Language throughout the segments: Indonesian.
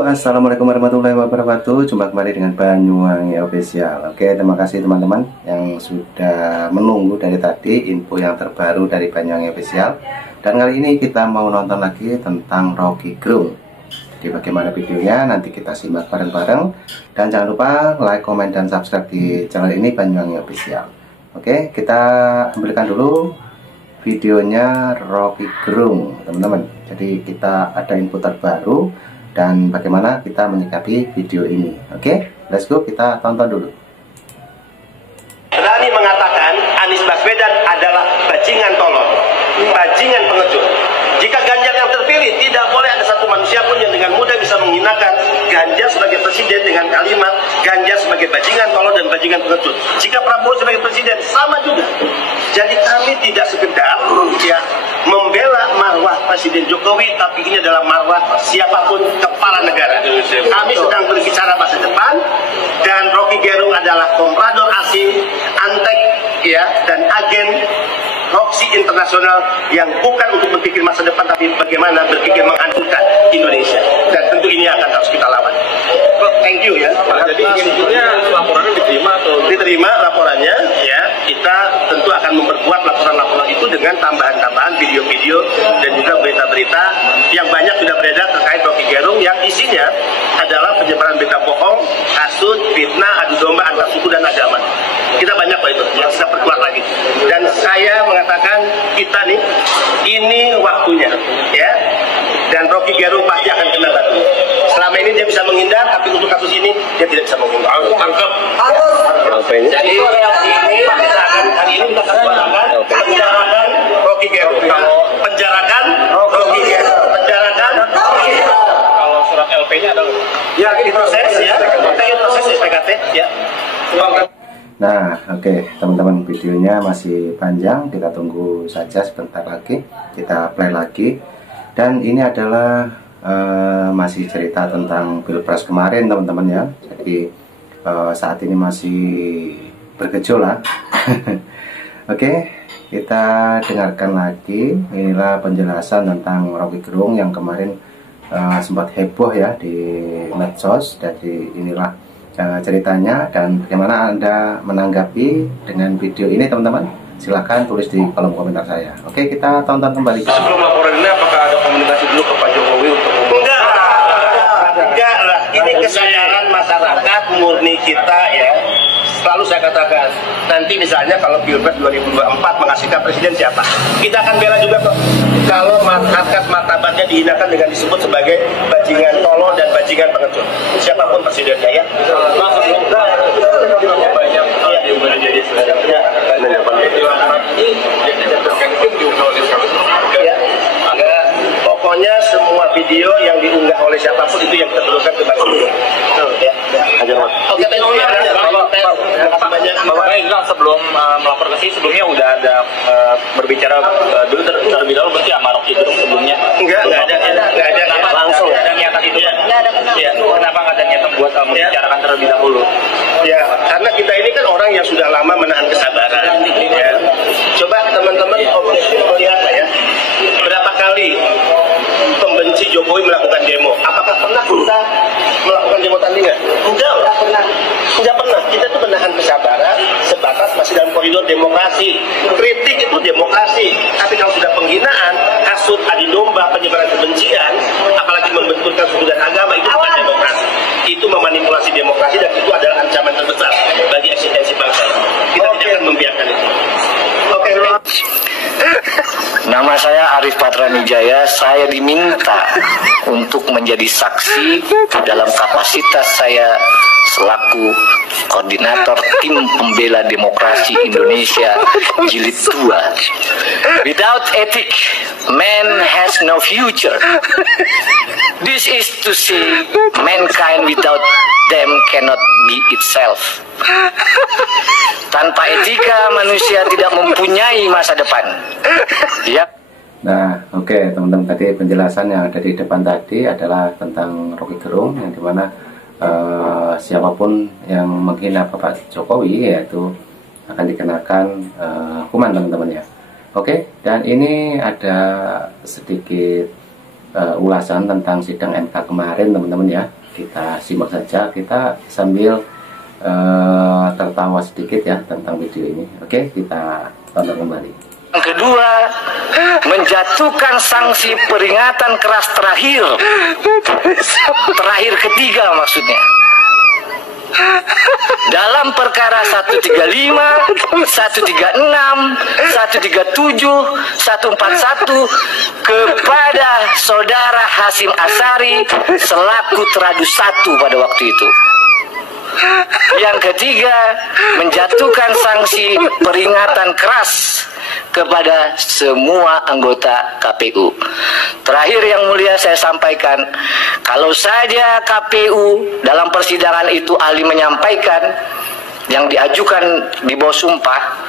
Halo, assalamualaikum warahmatullahi wabarakatuh. Jumpa kembali dengan Banyuwangi Official. Oke, terima kasih teman-teman yang sudah menunggu dari tadi info yang terbaru dari Banyuwangi Official. Dan kali ini kita mau nonton lagi tentang Rocky Gerung. Jadi bagaimana videonya nanti kita simak bareng-bareng. Dan jangan lupa like, komen, dan subscribe di channel ini Banyuwangi Official. Oke, kita ambilkan dulu videonya Rocky Gerung, teman-teman. Jadi kita ada info terbaru dan bagaimana kita menyikapi video ini. Oke, let's go, kita tonton dulu. Berani mengatakan Anies Baswedan adalah bajingan tolol, bajingan pengecut. Jika Ganjar yang terpilih, tidak boleh ada satu manusia pun yang dengan mudah bisa menghinakan Ganjar sebagai presiden dengan kalimat Ganjar sebagai bajingan tolol dan bajingan pengecut. Jika Prabowo sebagai presiden, sama juga. Jadi kami tidak sekedar ya membela marwah Presiden Jokowi, tapi ini adalah marwah siapapun kepala negara. Kami sedang berbicara masa depan, dan Rocky Gerung adalah komprador asing, antek ya, dan agen proksi internasional yang bukan untuk berpikir masa depan, tapi bagaimana berpikir menghancurkan Indonesia. Dan tentu ini akan harus kita lawan. Thank you ya. Jadi intinya laporannya diterima atau diterima laporannya ya, kita tentu akan memperkuat laporan-laporan itu dengan tambahan-tambahan video-video dan juga berita-berita yang banyak sudah beredar terkait Rocky Gerung yang isinya adalah penyebaran berita bohong, hasut, fitnah, adu domba antar suku dan agama. Kita banyak kok itu yang kita perkuat lagi. Dan saya mengatakan kita nih, ini waktunya ya. Dan Rocky Gerung pasti akan kena batu. Selama ini dia bisa menghindar, tapi untuk kasus ini dia tidak bisa menghindar. Harus tangkap. Jadi hari ini kita akan penjarakan Rocky Gerung. Penjarakan Rocky Gerung. Penjarakan Rocky Gerung. kalau surat LP-nya ada? Ya, diproses ya. Kita proses SPKT ya. Nah, oke, teman-teman, videonya masih panjang. Kita tunggu saja sebentar lagi. Kita play lagi. Dan ini adalah masih cerita tentang Pilpres kemarin, teman-teman ya. Jadi saat ini masih bergejolak. Oke, kita dengarkan lagi. Inilah penjelasan tentang Rocky Gerung yang kemarin sempat heboh ya di medsos. Jadi inilah ceritanya, dan bagaimana Anda menanggapi dengan video ini, teman-teman? Silahkan tulis di kolom komentar saya. Oke, kita tonton kembali. Sebelum laporan ini, apakah ada komunikasi dulu ke Pak Jokowi untuk Enggak lah, ini kesadaran masyarakat murni kita ya. Selalu saya katakan, nanti misalnya kalau Pilpres 2024 menghasilkan presiden siapa, kita akan bela juga kok. Kalau harkat martabatnya dihinakan dengan disebut sebagai bajingan tolol dan bajingan pengecut, siapapun presidennya ya. banyak yang menjadi Pokoknya semua video yang diunggah oleh siapapun itu yang kita turunkan ke bawah. Ya. Oke, Bapak sebelum melapor ke sini, sebelumnya udah ada berbicara dulu terlebih dahulu berarti sama Rocky Gerung sebelumnya? Enggak ada langsung. Ada niatan itu? Ya, kenapa nggak ada niatan buat membicarakan terlebih dahulu? Ya, karena kita ini kan orang yang sudah lama menahan kesabaran. Ya. Coba teman-teman objektif melihat lah ya, berapa kali pembenci Jokowi melakukan demo? Apakah pernah kita melakukan demo tandingan? Enggak pernah. Kita tuh menahan kesabaran sebatas masih dalam koridor demokrasi. Kritik itu demokrasi. Tapi kalau sudah penghinaan, hasut, adu domba, penyebaran kebencian, apalagi membenturkan suku dan agama, itu bukan demokrasi. Itu memanipulasi demokrasi, dan itu adalah ancaman terbesar bagi eksistensi bangsa. Kita tidak akan membiarkan itu. Oke. Nama saya Arif Patranijaya. Saya diminta untuk menjadi saksi dalam kapasitas saya selaku koordinator tim pembela demokrasi Indonesia Jilid 2. Without ethic, man has no future. This is to say, mankind without them cannot be itself. Tanpa etika, manusia tidak mempunyai masa depan. Ya. Nah, oke, teman-teman, tadi penjelasan yang ada di depan tadi adalah tentang Rocky Gerung, yang dimana siapapun yang menghina Bapak Jokowi yaitu akan dikenakan hukuman, teman-teman ya. Oke, dan ini ada sedikit ulasan tentang sidang MK kemarin, teman-teman ya. Kita simak saja, kita sambil tertawa sedikit ya tentang video ini. Oke, kita tonton kembali. Yang kedua, menjatuhkan sanksi peringatan keras terakhir ketiga maksudnya, dalam perkara 135, 136, 137, 141 kepada saudara Hasyim Asyari selaku teradu 1 pada waktu itu. Yang ketiga, menjatuhkan sanksi peringatan keras kepada semua anggota KPU. Terakhir yang mulia saya sampaikan, kalau saja KPU dalam persidangan itu ahli menyampaikan yang diajukan di bawah sumpah,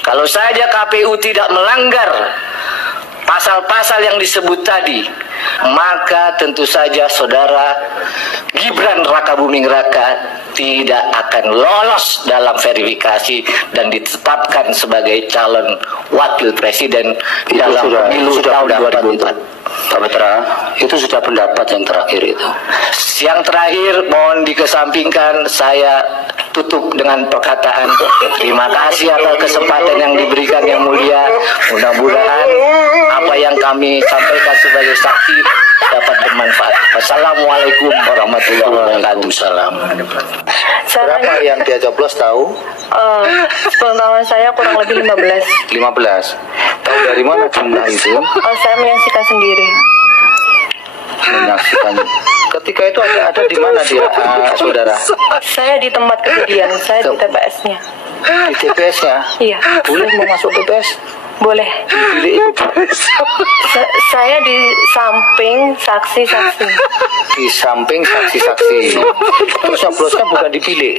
kalau saja KPU tidak melanggar pasal-pasal yang disebut tadi, maka tentu saja saudara Gibran Rakabuming Raka tidak akan lolos dalam verifikasi dan ditetapkan sebagai calon wakil presiden dalam pemilu tahun 2004. Pak Petra, itu sudah pendapat yang terakhir itu. Yang terakhir mohon dikesampingkan, saya tutup dengan perkataan terima kasih atas kesempatan yang diberikan yang mulia. Mudah-mudahan apa yang kami sampaikan sebagai saksi dapat bermanfaat. Wassalamualaikum warahmatullahi wabarakatuh. Berapa yang dia coblos tahu? Sepengetahuan saya kurang lebih 15. 15. Tahu dari mana jumlah itu? Saya menyaksikan sendiri. Menyaksikan. Ketika itu ada di mana dia, saudara? Saya di tempat kejadian, saya di TPS-nya. Di TPS-nya? Iya. Boleh mau masuk TPS? Boleh. Saya di samping saksi-saksi. Di samping saksi-saksi. Terus nyoblosnya bukan di bilik?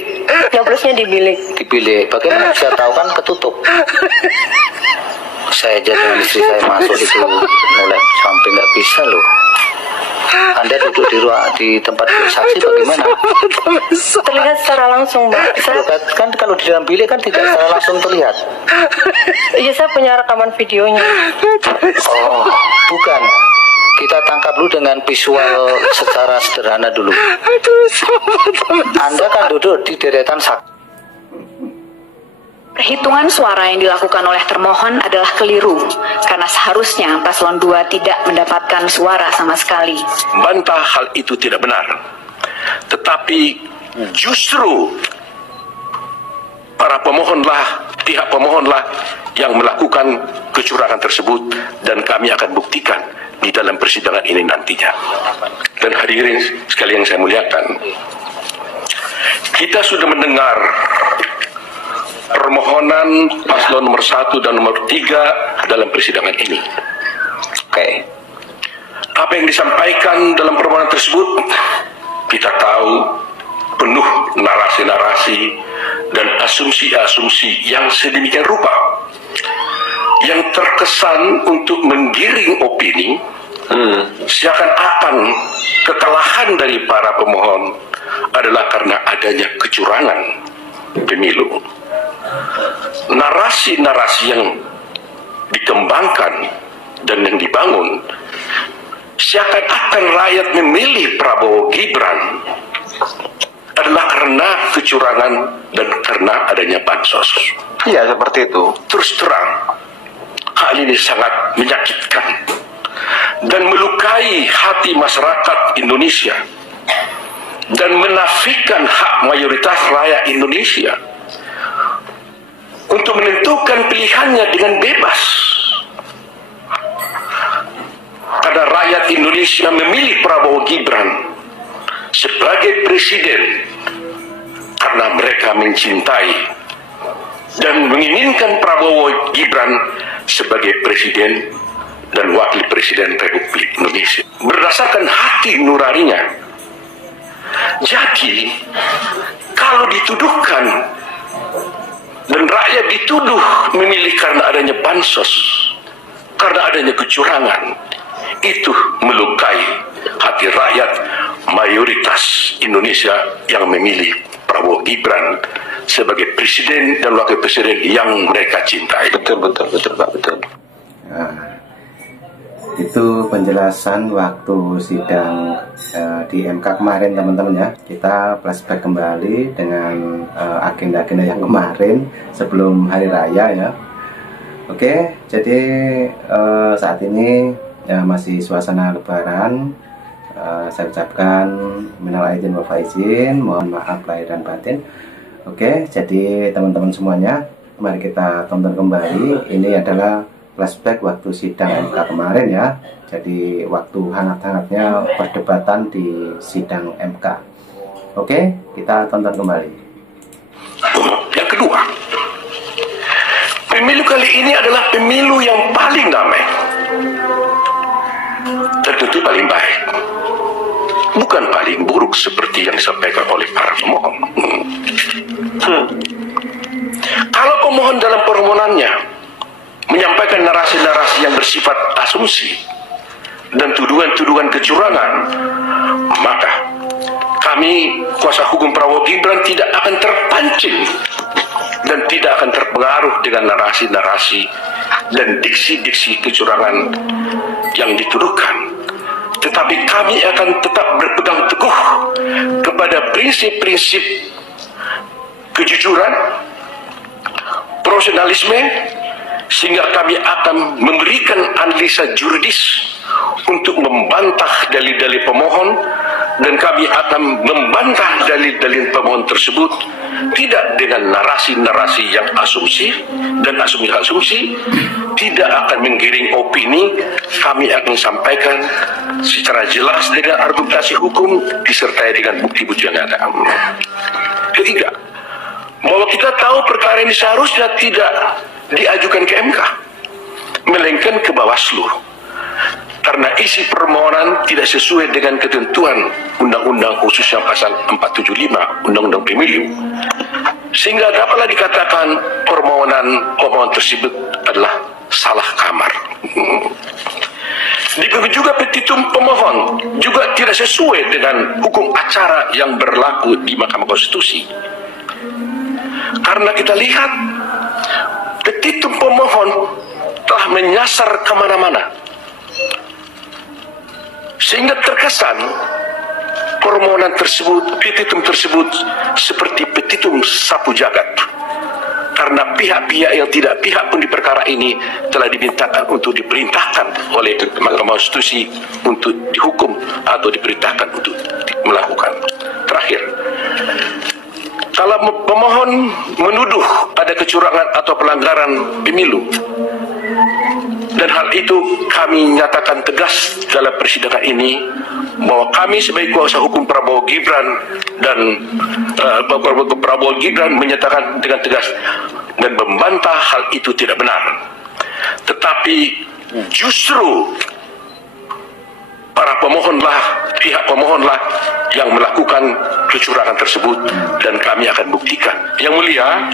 Nyoblosnya di bilik. Di bilik. Bagaimana bisa tahu, kan ketutup? Saya aja dengan istri saya masuk itu mulai samping, nggak bisa loh. Anda duduk di tempat saksi bagaimana? Terlihat secara langsung, Mbak. Kan kalau di dalam bilik kan tidak secara langsung terlihat. Iya, saya punya rekaman videonya. Oh, bukan. Kita tangkap dulu dengan visual secara sederhana dulu. Anda kan duduk di deretan saksi. Perhitungan suara yang dilakukan oleh termohon adalah keliru, karena seharusnya paslon 2 tidak mendapatkan suara sama sekali. Bantah hal itu tidak benar. Tetapi justru pihak pemohonlah yang melakukan kecurangan tersebut, dan kami akan buktikan di dalam persidangan ini nantinya. Dan hadirin sekalian yang saya muliakan, kita sudah mendengar permohonan paslon nomor 1 dan nomor 3 dalam persidangan ini. Oke. Apa yang disampaikan dalam permohonan tersebut, kita tahu penuh narasi-narasi dan asumsi-asumsi yang sedemikian rupa, yang terkesan untuk menggiring opini, seakan-akan kekalahan dari para pemohon adalah karena adanya kecurangan pemilu. Narasi-narasi yang dikembangkan dan yang dibangun seakan-akan rakyat memilih Prabowo Gibran adalah karena kecurangan dan karena adanya bansos. Iya, seperti itu. Terus terang, hal ini sangat menyakitkan dan melukai hati masyarakat Indonesia dan menafikan hak mayoritas rakyat Indonesia untuk menentukan pilihannya dengan bebas. Karena rakyat Indonesia memilih Prabowo Gibran sebagai presiden karena mereka mencintai dan menginginkan Prabowo Gibran sebagai presiden dan wakil presiden Republik Indonesia berdasarkan hati nuraninya. Jadi kalau dituduhkan dan rakyat dituduh memilih karena adanya bansos, karena adanya kecurangan, itu melukai hati rakyat mayoritas Indonesia yang memilih Prabowo Gibran sebagai presiden dan wakil presiden yang mereka cintai. Betul Pak, betul. Nah, Itu penjelasan waktu sidang di MK kemarin teman-teman ya. Kita flashback kembali dengan agenda-agenda yang kemarin sebelum hari raya ya. Oke, jadi saat ini ya, masih suasana lebaran. Saya ucapkan minal aidin wal faizin, mohon maaf lahir dan batin. Oke, jadi teman-teman semuanya, mari kita tonton kembali. Ini adalah flashback waktu sidang MK kemarin ya. Jadi waktu hangat-hangatnya perdebatan di sidang MK. Oke, kita tonton kembali. Yang kedua, pemilu kali ini adalah pemilu yang paling damai, tentu paling baik, bukan paling buruk seperti yang disampaikan oleh para pemohon. Kalau pemohon dalam permohonannya menyampaikan narasi-narasi yang bersifat asumsi dan tuduhan-tuduhan kecurangan, maka kami kuasa hukum Prabowo Gibran tidak akan terpancing dan tidak akan terpengaruh dengan narasi-narasi dan diksi-diksi kecurangan yang dituduhkan. Tetapi kami akan tetap berpegang teguh kepada prinsip-prinsip kejujuran, profesionalisme, sehingga kami akan memberikan analisa juridis untuk membantah dalil-dalil pemohon, dan kami akan membantah dalil-dalil pemohon tersebut tidak dengan narasi-narasi yang asumsi dan asumsi-asumsi, tidak akan menggiring opini. Kami akan sampaikan secara jelas dengan argumentasi hukum disertai dengan bukti-bukti yang ada. Ketiga, bahwa kita tahu perkara ini seharusnya tidak diajukan ke MK, melainkan ke Bawaslu, karena isi permohonan tidak sesuai dengan ketentuan Undang-Undang khususnya pasal 475 Undang-Undang Pemilu, sehingga dapatlah dikatakan permohonan tersebut adalah salah kamar. Demikian juga petitum pemohon juga tidak sesuai dengan hukum acara yang berlaku di Mahkamah Konstitusi, karena kita lihat petitum pemohon telah menyasar kemana-mana, sehingga terkesan permohonan tersebut, petitum tersebut seperti petitum sapu jagat, karena pihak-pihak yang tidak pihak pun di perkara ini telah dimintakan untuk diperintahkan oleh Mahkamah Konstitusi untuk dihukum atau diperintahkan untuk melakukan. Terakhir, kalau pemohon menuduh ada kecurangan atau pelanggaran pemilu, dan hal itu kami nyatakan tegas dalam persidangan ini, bahwa kami sebagai kuasa hukum Prabowo Gibran dan Prabowo Gibran menyatakan dengan tegas dan membantah hal itu tidak benar. Tetapi justru para pemohonlah, pihak pemohonlah yang melakukan kecurangan tersebut, dan kami akan buktikan. Yang mulia,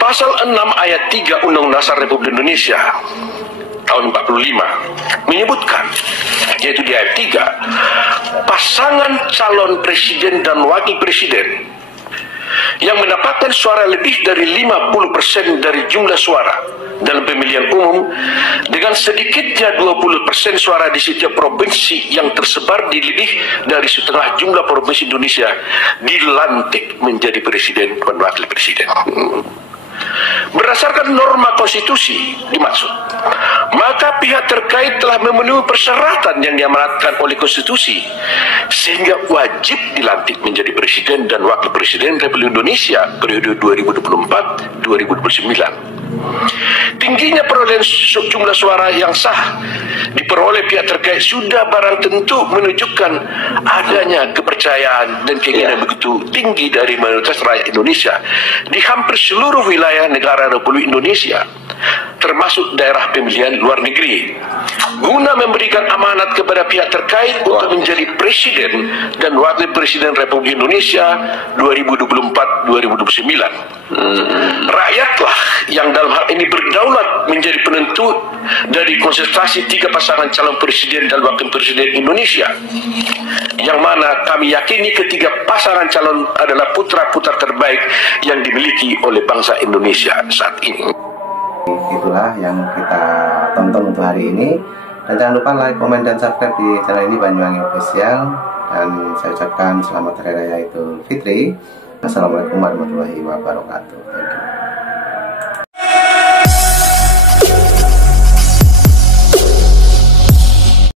pasal 6 ayat 3 Undang-Undang Dasar Republik Indonesia tahun 45 menyebutkan, yaitu di ayat 3, pasangan calon presiden dan wakil presiden yang mendapatkan suara lebih dari 50% dari jumlah suara dalam pemilihan umum, dengan sedikitnya 20% suara di setiap provinsi yang tersebar di lebih dari setengah jumlah provinsi Indonesia, dilantik menjadi presiden dan wakil presiden. Berdasarkan norma konstitusi dimaksud, maka pihak terkait telah memenuhi persyaratan yang diamanatkan oleh konstitusi, sehingga wajib dilantik menjadi presiden dan wakil presiden Republik Indonesia periode 2024-2029. Tingginya perolehan jumlah suara yang sah diperoleh pihak terkait sudah barang tentu menunjukkan adanya kepercayaan dan keinginan begitu tinggi dari mayoritas rakyat Indonesia di hampir seluruh wilayah negara Republik Indonesia, termasuk daerah pemilihan luar negeri, guna memberikan amanat kepada pihak terkait untuk menjadi presiden dan wakil presiden Republik Indonesia 2024-2029. Rakyatlah yang dalam hal ini berdaulat menjadi penentu dari konsentrasi tiga pasangan calon presiden dan wakil presiden Indonesia, yang mana kami yakini ketiga pasangan calon adalah putra-putra terbaik yang dimiliki oleh bangsa Indonesia saat ini. Itulah yang kita tonton untuk hari ini, Dan jangan lupa like, komen, dan subscribe di channel ini Banyuwangi Official. Dan saya ucapkan selamat Hari Raya Idul Fitri. Assalamualaikum warahmatullahi wabarakatuh. Thank you.